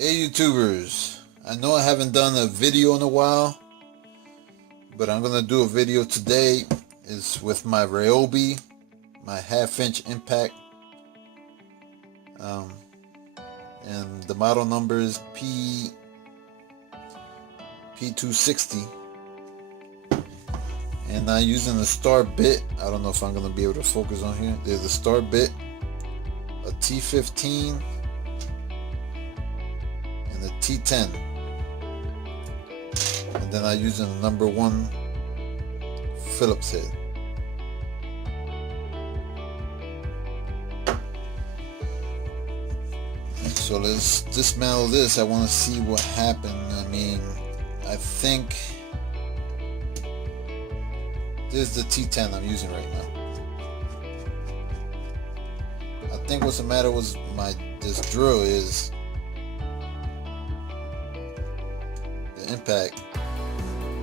Hey YouTubers, I know I haven't done a video in a while, but I'm gonna do a video today. It's with my Ryobi, my 1/2 inch impact, and the model number is P260, and I'm using the star bit. I don't know if I'm gonna be able to focus on here. There's a star bit, a T15, and a T10, and then I'm using the number 1 Phillips head. So let's dismantle this. I want to see what happened. I mean, I think this is the T10 I'm using right now. I think what's the matter with this drill is the impact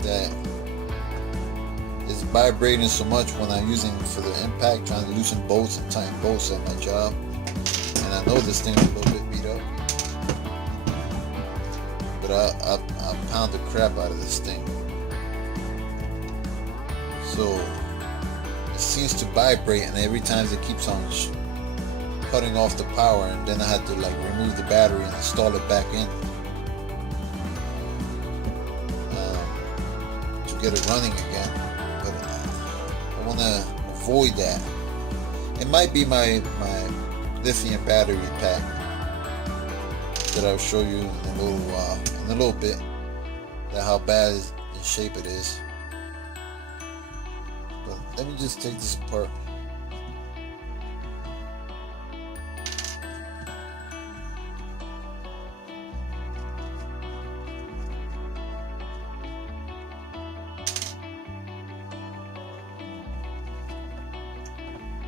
that is vibrating so much when I'm using for the impact, trying to loosen bolts and tighten bolts at my job. And I know this thing is a little bit beat up, but I pound the crap out of this thing. So it seems to vibrate, and every time it keeps on cutting off the power, and then I had to like remove the battery and install it back in to get it running again. But I want to avoid that. It might be my lithium battery pack that I'll show you in a little bit, that how bad in shape it is. But let me just take this apart.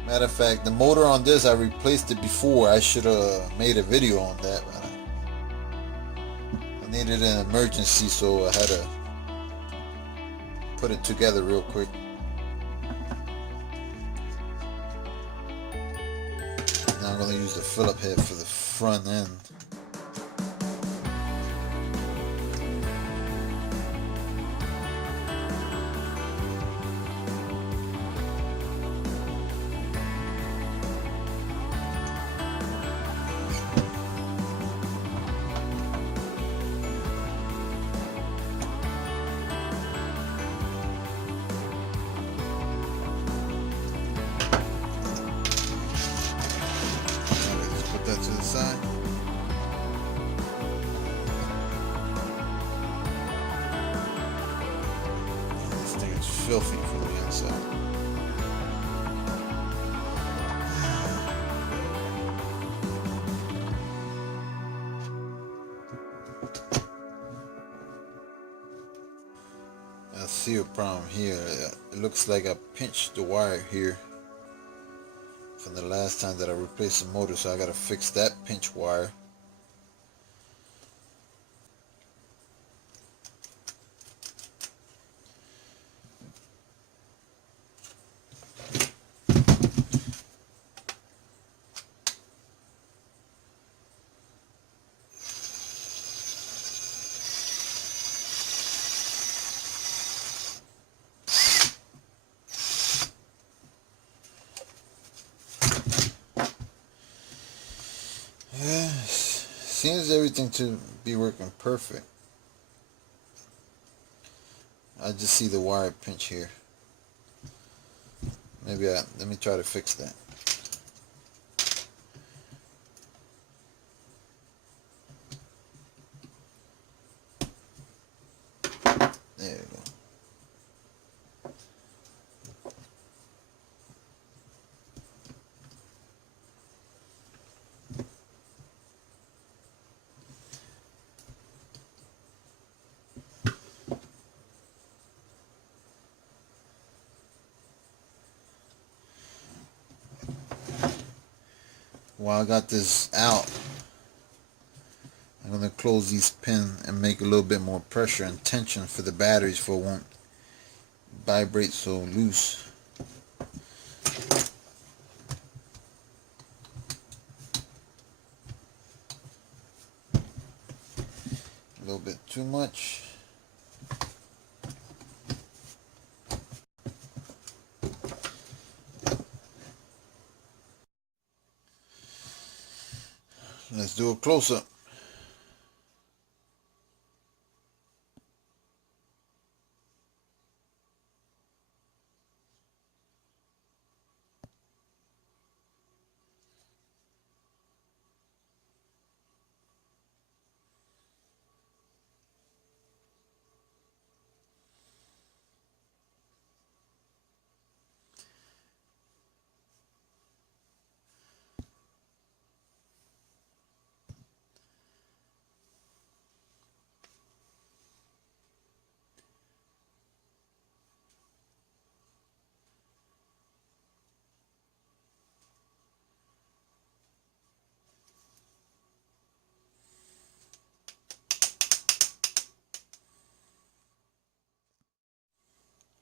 Matter of fact, the motor on this, I replaced it before. I should have made a video on that, but I needed an emergency, so I had to put it together real quick. Now I'm going to use the Phillips head for the front end. That to the side. This thing is filthy from the inside. I see a problem here. It looks like I pinched the wire here from the last time that I replaced the motor, so I gotta fix that pinch wire. Yeah, seems everything to be working perfect. I just see the wire pinch here. Let me try to fix that. There you go. While I got this out, I'm going to close these pins and make a little bit more pressure and tension for the batteries, so it won't vibrate so loose. little bit too much. Let's do a close-up.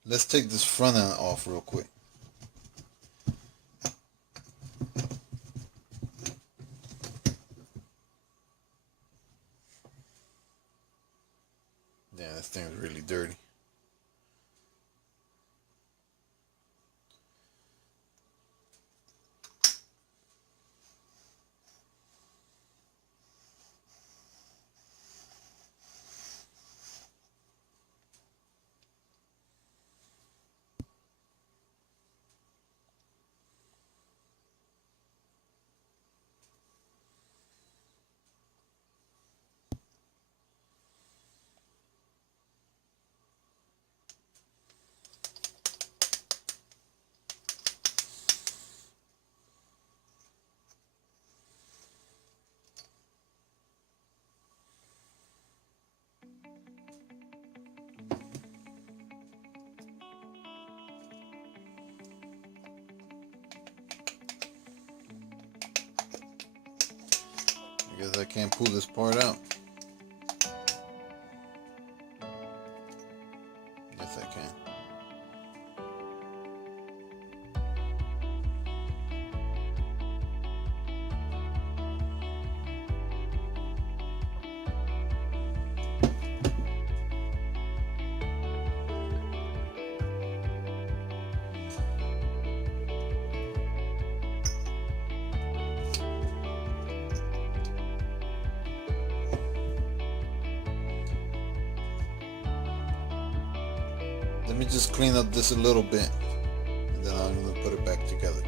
Let's take this front end off real quick. Yeah, this thing's really dirty. I guess I can't pull this part out. Yes, I can. Let me just clean up this a little bit, and then I'm going to put it back together.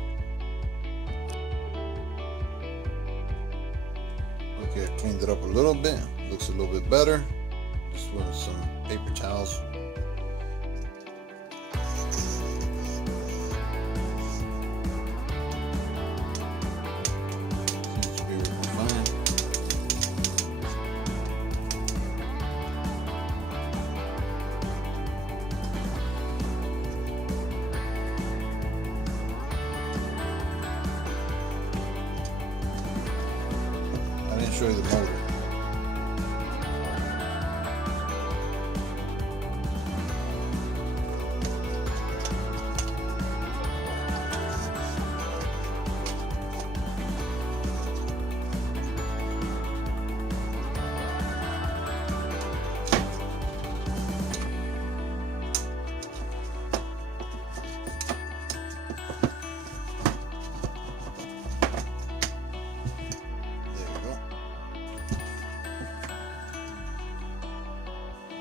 Okay, I cleaned it up a little bit. Looks a little bit better. Just with some paper towels. Seems to be working fine. I didn't show you the motor.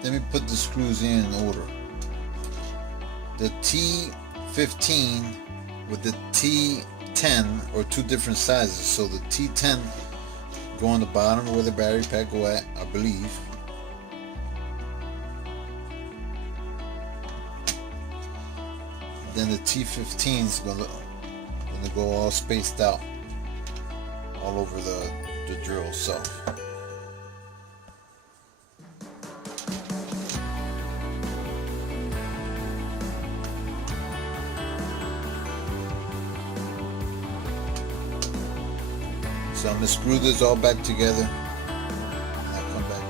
Let me put the screws in order. The T15 with the T10 are two different sizes. So the T10 go on the bottom where the battery pack go at, I believe. Then the T15 is gonna go all spaced out all over the drill itself. So I'm gonna screw this all back together and I'll come back.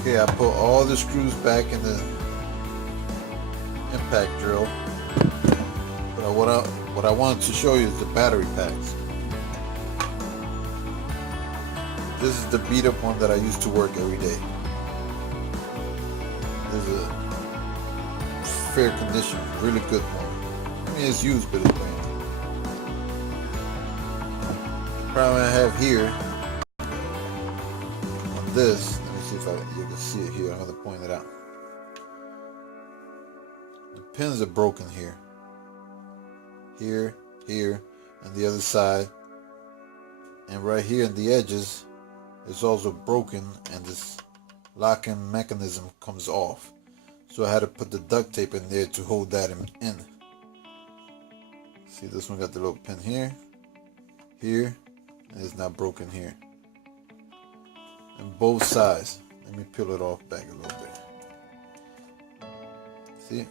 Okay, I put all the screws back in the impact drill. But what I wanted to show you is the battery packs. This is the beat up one that I used to work every day. is a fair condition, really good one. I mean, it's used, but it's brand new. The problem I have here on this, let me see if you can see it here. I'm going to point it out. The pins are broken here, here, and the other side, and right here in the edges is also broken, and this locking mechanism comes off. So I had to put the duct tape in there to hold that in. See, this one got the little pin here, and it's not broken here. And both sides. Let me peel it off back a little bit. See?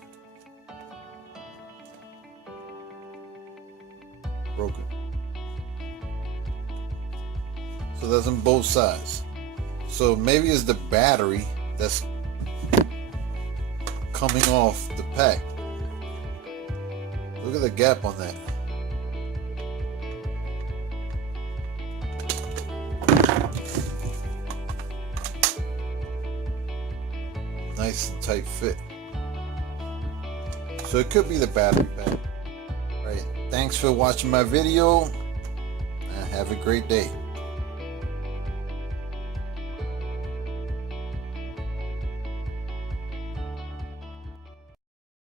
Broken. So that's on both sides. So maybe it's the battery that's coming off the pack. Look at the gap on that. Nice and tight fit. So it could be the battery pack. Right. Thanks for watching my video, and have a great day.